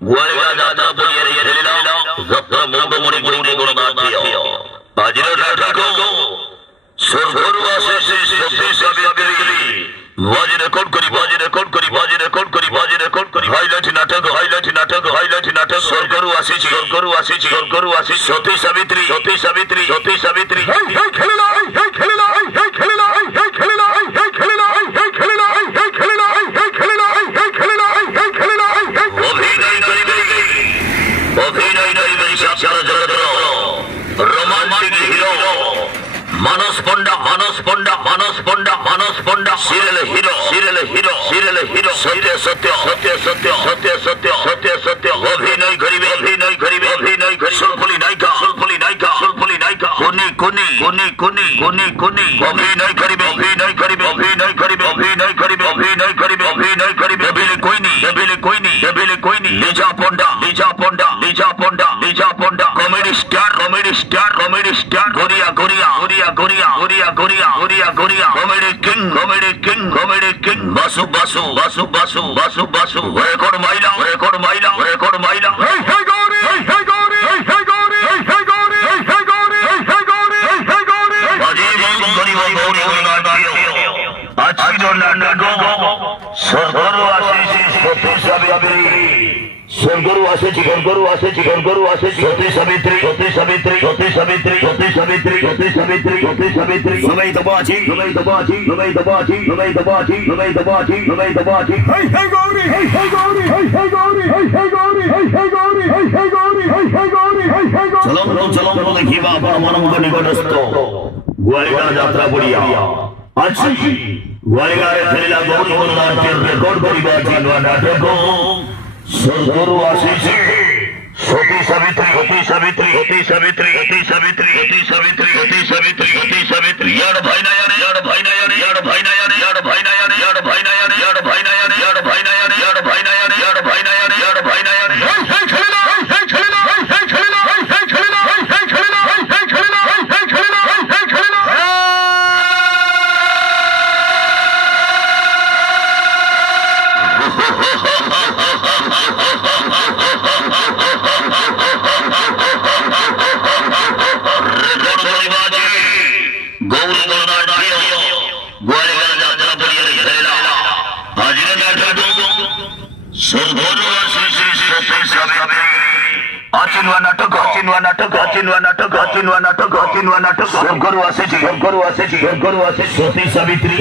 ଗୁଆଳିଆ ଯାତ୍ରା ପଡ଼ିଆରେ ଖେଳିଲା ଯାତ୍ରା ମଣ୍ଡମଣି ଗୌରୀ ଗଣନାଟ୍ୟ। ଆଜିର ନାଟକ ସ୍ୱର୍ଗରୁ ଆସେ ସତୀ ସାବିତ୍ରୀ। ବାଜି ରେକର୍ଡ କରି ହାଇଲାଇଟ୍ ନାଟକ ସ୍ୱର୍ଗରୁ ଆସିଛି ସତୀ ସାବିତ୍ରୀ। অভিনয় সাক্ষাৎ জগতর romantic hero Manas Panda serial hero সত্য অভিনয় করিবে সুলফুলি নায়িকা কোনি অভিনয় করিবে দেবিলে কইনি লিজা পন্ডা কমেডি স্টার গরিয়া কমেডি কিং বাসু রেকর্ড মাইলা স্বর্গরু আসেছি সতী সাবিত্রী ঘুমাই দেবো আছি চলো দেখিবা ଆପଣମାନଙ୍କ ନିକଟସ୍ଥ ଗୁଆଳିଗାଁ ଯାତ୍ରା ପଡ଼ିଆ ଅଛି। ଗୁଆଳିଗାଁରେ ଖେଳିଲା ଗୌରୀ ଗଣନାଟ୍ୟ ରେକର୍ଡ କରିବା ଅଛି ନୂଆ ନାଟକ ସ୍ୱର୍ଗରୁ ଆସିଛି ସତୀ ସାବିତ୍ରୀ। ইয়ার ভাই না স্বর্গরু আসেছি সতী সাবিত্রী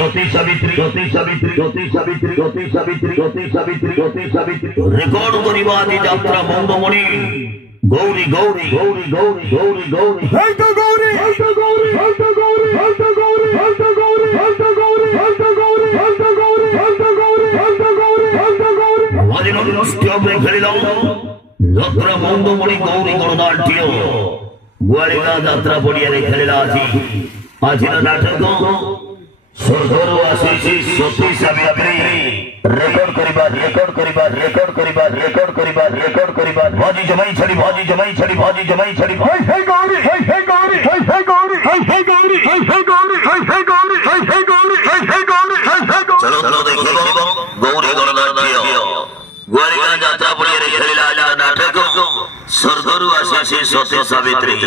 রেকর্ড করিবা আদি যাত্রা মন্দমণি গৌরী খেলিলাম যাত্রা মন্দমণি গৌরী গণনাট্য গুয়ালিগাঁ যাত্রা পড়িয়ারে খেলিলা আজির নাটক স্বর্গরু আসিছি সতী সাবিত্রী। রেকর্ড করিবা ভাজি জমাই ছাড়ি চলো দেখিব গৌরী গণনাট্য গুয়ালিগাঁ যাত্রা পড়িয়ারে খেলিলা নাটক স্বর্গরু আসিছি সতী সাবিত্রী।